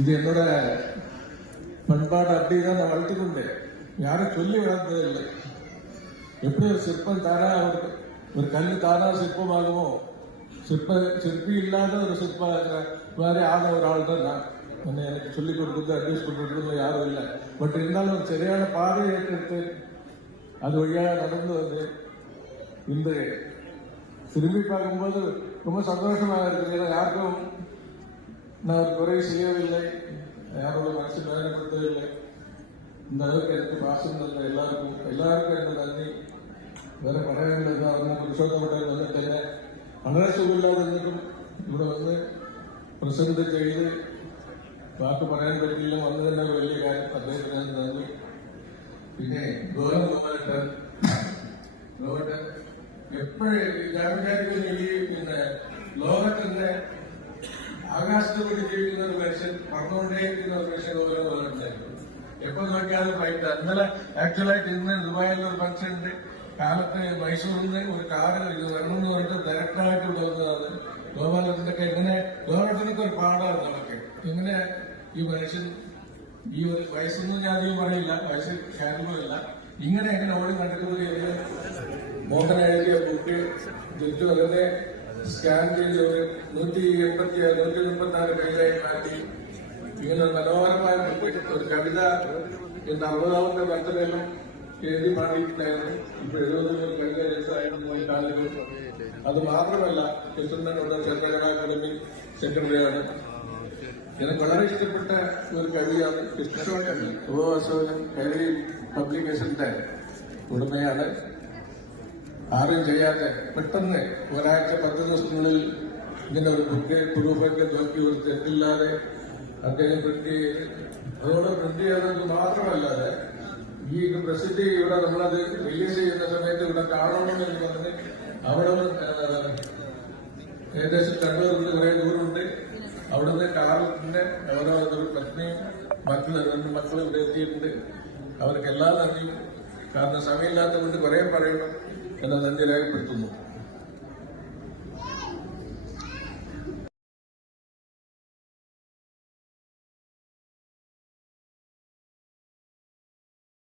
இது என்னோட பண்பாடு அப்படிதான் நான் வளர்த்துக்கொண்டேன். யாரும் சொல்லி வளர்த்தது இல்லை. எப்படி ஒரு சிற்பம் தானா ஒரு கல்லு தானா சிற்பமாகுமோ, சிற்பி இல்லாத ஒரு சிற்ப மாதிரி ஆன ஒரு ஆள் தான் நான். எனக்கு சொல்லிக் கொடுக்குறது அட்வைஸ் பண்றதுக்கு யாரும் இல்லை. பட் இருந்தாலும் ஒரு சரியான பாதையை ஏற்றெடுத்து அது வழியாக நடந்து வந்து இந்த திரும்பி பார்க்கும்போது ரொம்ப சந்தோஷமாக இருக்குது. யாருக்கும் நான் ஒரு குறை செய்யவில்லை, யாரோட மனசு வேதனைப்படுத்தவில்லை. இந்த அளவுக்கு எனக்கு பாசம் இல்லை. எல்லாருக்கும் என்ன நன்றி. വേറെ പറയാനുള്ളത് അന്ന് പുരുഷോത്തമട്ടെ വന്നിട്ട് തന്നെ വളരെ സുഖമില്ലാതെ നിന്നിട്ടും ഇവിടെ വന്ന് പ്രസന്റ് ചെയ്ത് വാക്ക് പറയാൻ പറ്റില്ല. വന്നു തന്നെ വലിയ കാര്യം. അദ്ദേഹത്തിന് നന്ദി. പിന്നെ ഗോവട്ടൻ എപ്പോഴും ഞാൻ വിചാരിക്കുന്ന ഈ പിന്നെ ലോകത്തിന്റെ ആകാശത്ത് കൂടി ജീവിക്കുന്ന ഒരു മനുഷ്യൻ, പറന്നുകൊണ്ടേയിരിക്കുന്ന ഒരു മനുഷ്യൻ ഓരോ ഉണ്ടായിരുന്നു. എപ്പോ നോക്കിയാലും ഫൈറ്റ്. ഇന്നലെ ആക്ച്വലായിട്ട് ഇന്ന് ദുബായിൽ ഒരു ഫംഗ്ഷൻ ഉണ്ട്. കാലത്ത് മൈസൂരിൽ നിന്ന് ഒരു കാറ് വരണമെന്ന് പറഞ്ഞിട്ട് ഡയറക്ടറായിട്ട് വന്നതാണ്. ഗോപാലത്തിനൊക്കെ ഇങ്ങനെ ഗോപാലത്തിനൊക്കെ ഒരു പാടാണ് നമുക്ക്. ഇങ്ങനെ ഈ മനുഷ്യൻ ഈ ഒരു വയസ്സൊന്നും ഞാൻ അധികം പറയില്ല, വയസ്സ് കാര്യമില്ല. ഇങ്ങനെ എങ്ങനെ ഓടി നടക്കുന്നത് എന്ന് മോഹൻ എഴുതിയ ബുക്ക് തിരിച്ചു വെറുതെ സ്കാൻ ചെയ്ത് ഒരു 186 കൈയായി മാറ്റി ഇങ്ങനെ മനോഹരമായ ഒരു കവിത എന്ന 60ാമത്തെ ബർത്ത്ഡേയിലും എഴുതി പാടിയിട്ടുണ്ടായിരുന്നു. ഇപ്പൊ 70 കഴിഞ്ഞ ദിവസമായിരുന്നു കാലത്ത്. അത് മാത്രമല്ല, കൃഷ്ണനോട് ചെറുപ്പകല അക്കാദമി സെക്രട്ടറിയാണ്. എനിക്ക് വളരെ ഇഷ്ടപ്പെട്ട ഒരു കവിയാണ് കൃഷ്ണൻ. ഓ അശോകൻ കവി പബ്ലിക്കേഷന്റെ ഉടമയാണ്. ആരും ചെയ്യാതെ പെട്ടെന്ന് ഒരാഴ്ച 10 ദിവസത്തിനുള്ളിൽ ഇങ്ങനെ ഒരു ബുക്ക് പ്രൂഫൊക്കെ നോക്കി ഒരു തെറ്റില്ലാതെ അദ്ദേഹം പ്രിന്റ് ചെയ്ത്, അതോടെ പ്രിന്റ് ചെയ്തത് മാത്രമല്ലാതെ ഈ പ്രസിദ്ധി ഇവിടെ നമ്മളത് റിലീസ് ചെയ്യുന്ന സമയത്ത് ഇവിടെ കാണണമെന്ന് പറഞ്ഞ് അവിടെ ഏകദേശം കണ്ണൂരിൽ കുറെ ദൂരമുണ്ട്. അവിടുന്ന് കാറിന്റെ ഓരോ പത്നിയും രണ്ട് മക്കളും ഇവിടെ എത്തിയിട്ടുണ്ട്. അവർക്ക് എല്ലാ നന്ദിയും. കാരണം സമയമില്ലാത്തതുകൊണ്ട് കുറെ പറയണം എന്ന നന്ദി രേഖപ്പെടുത്തുന്നു.